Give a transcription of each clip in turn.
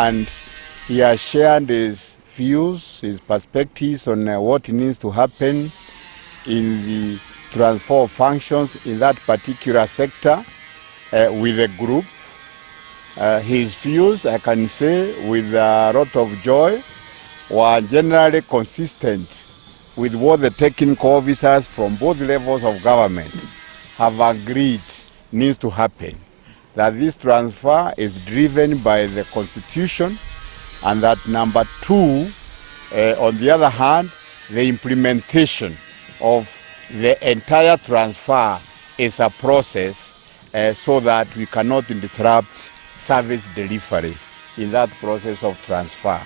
and he has shared his views, his perspectives on what needs to happen in the transfer of functions in that particular sector with the group. His views, I can say with a lot of joy, were generally consistent with what the technical officers from both levels of government have agreed needs to happen. That this transfer is driven by the Constitution, and that number two, on the other hand, the implementation of the entire transfer is a process so that we cannot disrupt service delivery in that process of transfer.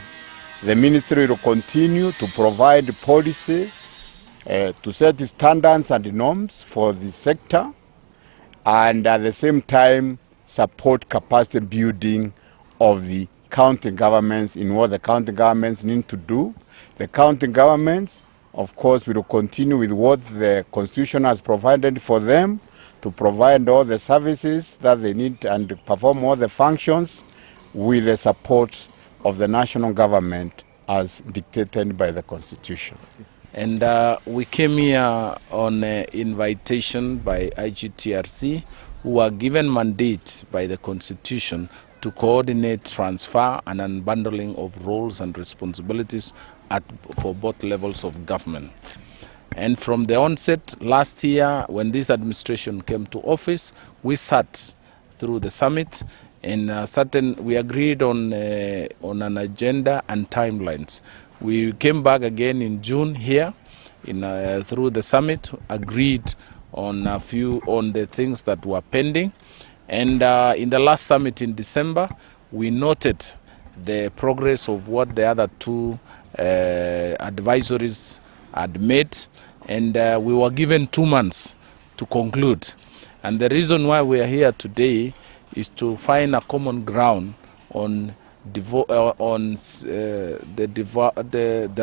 The ministry will continue to provide policy to set standards and norms for the sector, and at the same time support capacity building of the county governments in what the county governments need to do. The county governments, of course, will continue with what the Constitution has provided for them to provide all the services that they need and perform all the functions with the support of the national government as dictated by the Constitution. And we came here on an invitation by IGTRC, who were given mandate by the Constitution to coordinate transfer and unbundling of roles and responsibilities for both levels of government. And from the onset last year, when this administration came to office, we sat through the summit and we agreed on an agenda and timelines. We came back again in June here through the summit, agreed on the things that were pending. And in the last summit in December, we noted the progress of what the other two advisories had made, and we were given 2 months to conclude. And the reason why we are here today is to find a common ground on the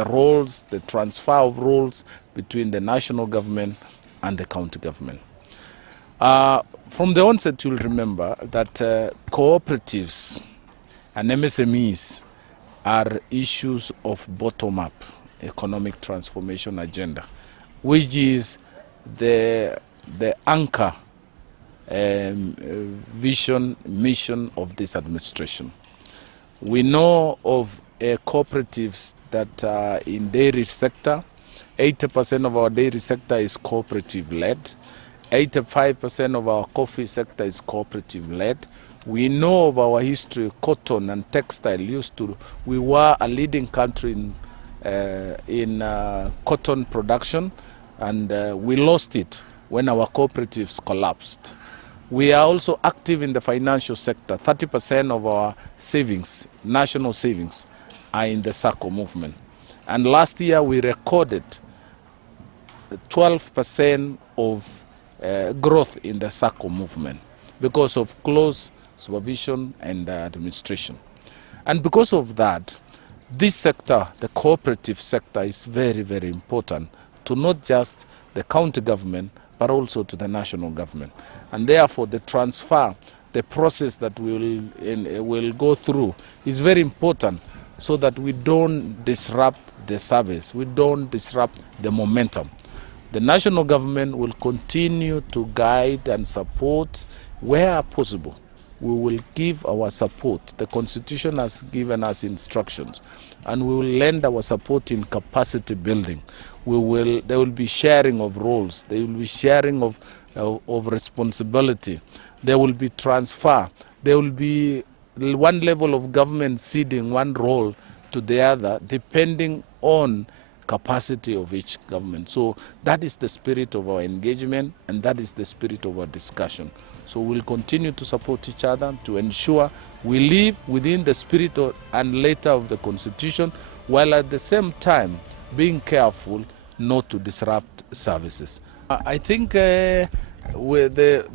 roles, the transfer of roles between the national government and the county government. From the onset, you'll remember that cooperatives and MSMEs are issues of bottom-up economic transformation agenda, which is the anchor vision, mission of this administration. We know of cooperatives that are in dairy sector. 80% of our dairy sector is cooperative-led. 85% of our coffee sector is cooperative-led. We know of our history, cotton and textile we were a leading country in cotton production, and we lost it when our cooperatives collapsed. We are also active in the financial sector. 30% of our savings, national savings, are in the SACCO movement. And last year we recorded 12% of growth in the SACCO movement because of close supervision and administration. And because of that, this sector, the cooperative sector, is very, very important to not just the county government, but also to the national government. And therefore, the transfer, the process that we'll go through is very important so that we don't disrupt the service, we don't disrupt the momentum. The national government will continue to guide and support where possible. We will give our support. The Constitution has given us instructions, and we will lend our support in capacity building. There will be sharing of roles. There will be sharing of responsibility. There will be transfer. There will be one level of government ceding one role to the other, depending on capacity of each government. So that is the spirit of our engagement, and that is the spirit of our discussion. So we'll continue to support each other to ensure we live within the spirit and letter of the Constitution, while at the same time being careful not to disrupt services. I think the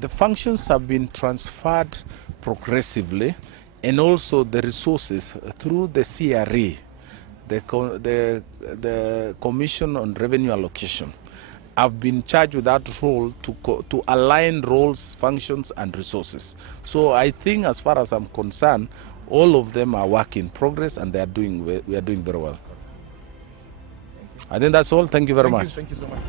functions have been transferred progressively, and also the resources through the CRA, the Commission on Revenue Allocation. I've been charged with that role to align roles, functions, and resources. So I think, as far as I'm concerned, all of them are work in progress, and we are doing very well. I think that's all. Thank you very much. Thank you so much.